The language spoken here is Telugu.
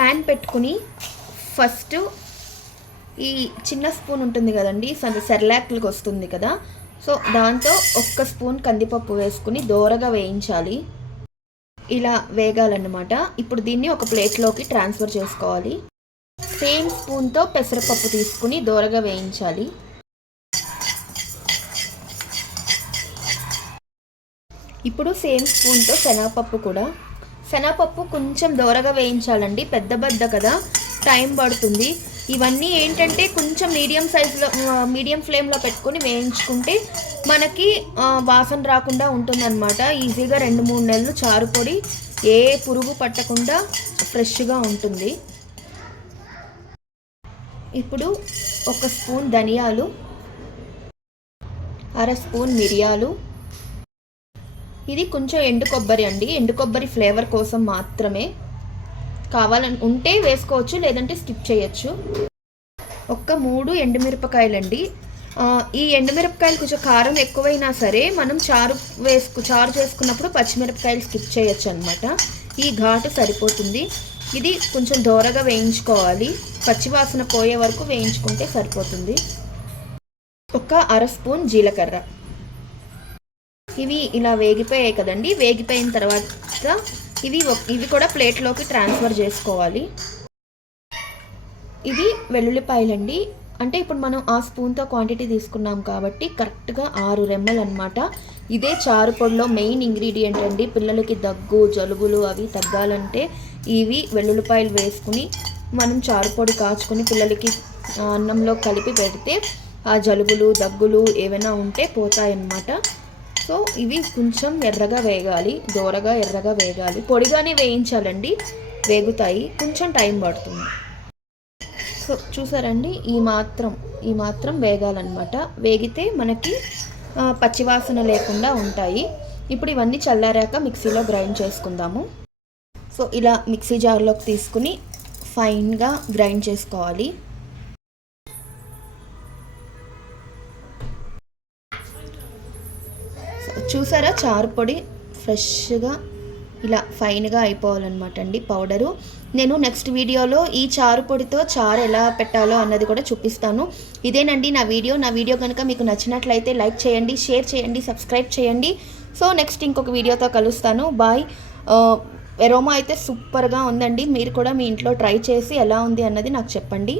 ప్యాన్ పెట్టుకుని ఫస్ట్ ఈ చిన్న స్పూన్ ఉంటుంది కదండి, సెర్లాక్లకు వస్తుంది కదా, సో దాంతో 1 స్పూన్ కందిపప్పు వేసుకుని దోరగా వేయించాలి. ఇలా వేగాలన్నమాట. ఇప్పుడు దీన్ని ఒక ప్లేట్లోకి ట్రాన్స్ఫర్ చేసుకోవాలి. సేమ్ స్పూన్తో పెసరపప్పు తీసుకుని దోరగా వేయించాలి. ఇప్పుడు సేమ్ స్పూన్తో శనగపప్పు కూడా. శనగపప్పు కొంచెం దోరగా వేయించాలండి, పెద్ద బద్ద కదా, టైం పడుతుంది. ఇవన్నీ ఏంటంటే కొంచెం మీడియం ఫ్లేమ్లో పెట్టుకొని వేయించుకుంటే మనకి వాసన రాకుండా ఉంటుందన్నమాట. ఈజీగా 2-3 నెలలు చారు పొడి ఏ పురుగు పట్టకుండా ఫ్రెష్గా ఉంటుంది. ఇప్పుడు 1 స్పూన్ ధనియాలు, 1/2 స్పూన్ మిరియాలు. ఇది కొంచెం ఎండు కొబ్బరి అండి, ఎండు కొబ్బరి ఫ్లేవర్ కోసం మాత్రమే. కావాలని ఉంటే వేసుకోవచ్చు, లేదంటే స్కిప్ చేయొచ్చు. 3 ఎండుమిరపకాయలండి. ఈ ఎండుమిరపకాయలు కొంచెం కారం ఎక్కువైనా సరే మనం చారు చేసుకున్నప్పుడు పచ్చిమిరపకాయలు స్కిప్ చేయొచ్చు అనమాట. ఈ ఘాటు సరిపోతుంది. ఇది కొంచెం దోరగా వేయించుకోవాలి, పచ్చివాసన పోయే వరకు వేయించుకుంటే సరిపోతుంది. 1/2 స్పూన్ జీలకర్ర. ఇవి ఇలా వేగిపోయాయి కదండి. వేగిపోయిన తర్వాత ఇవి కూడా ప్లేట్లోకి ట్రాన్స్ఫర్ చేసుకోవాలి. ఇది వెల్లుల్లిపాయలండి. అంటే ఇప్పుడు మనం ఆ స్పూన్తో క్వాంటిటీ తీసుకున్నాం కాబట్టి కరెక్ట్గా 6 రెమ్మలు అనమాట. ఇదే చారు పొడిలో మెయిన్ ఇంగ్రీడియంట్ అండి. పిల్లలకి దగ్గు జలుబులు అవి తగ్గాలంటే ఇవి వెల్లుల్లిపాయలు వేసుకుని మనం చారు పొడి కాచుకొని పిల్లలకి అన్నంలో కలిపి పెడితే ఆ జలుబులు దగ్గులు ఏమైనా ఉంటే పోతాయన్నమాట. సో ఇవి కొంచెం ఎర్రగా వేగాలి, దోరగా ఎర్రగా వేగాలి. పొడిగానే వేయించాలండి, వేగుతాయి, కొంచెం టైం పడుతుంది. సో చూసారండి, ఈ మాత్రం వేగాలన్నమాట. వేగితే మనకి పచ్చివాసన లేకుండా ఉంటాయి. ఇప్పుడు ఇవన్నీ చల్లారాక మిక్సీలో గ్రైండ్ చేసుకుందాము. సో ఇలా మిక్సీ జార్లోకి తీసుకుని ఫైన్గా గ్రైండ్ చేసుకోవాలి. చూసారా, చారు పొడి ఫ్రెష్గా ఇలా ఫైన్గా అయిపోవాలన్నమాట అండి పౌడరు. నేను నెక్స్ట్ వీడియోలో ఈ చారు పొడితో చారు ఎలా పెట్టాలో అన్నది కూడా చూపిస్తాను. ఇదేనండి నా వీడియో కనుక మీకు నచ్చినట్లయితే లైక్ చేయండి, షేర్ చేయండి, సబ్స్క్రైబ్ చేయండి. సో నెక్స్ట్ ఇంకొక వీడియోతో కలుస్తాను. బాయ్. ఎరోమా అయితే సూపర్గా ఉందండి. మీరు కూడా మీ ఇంట్లో ట్రై చేసి ఎలా ఉంది అన్నది నాకు చెప్పండి.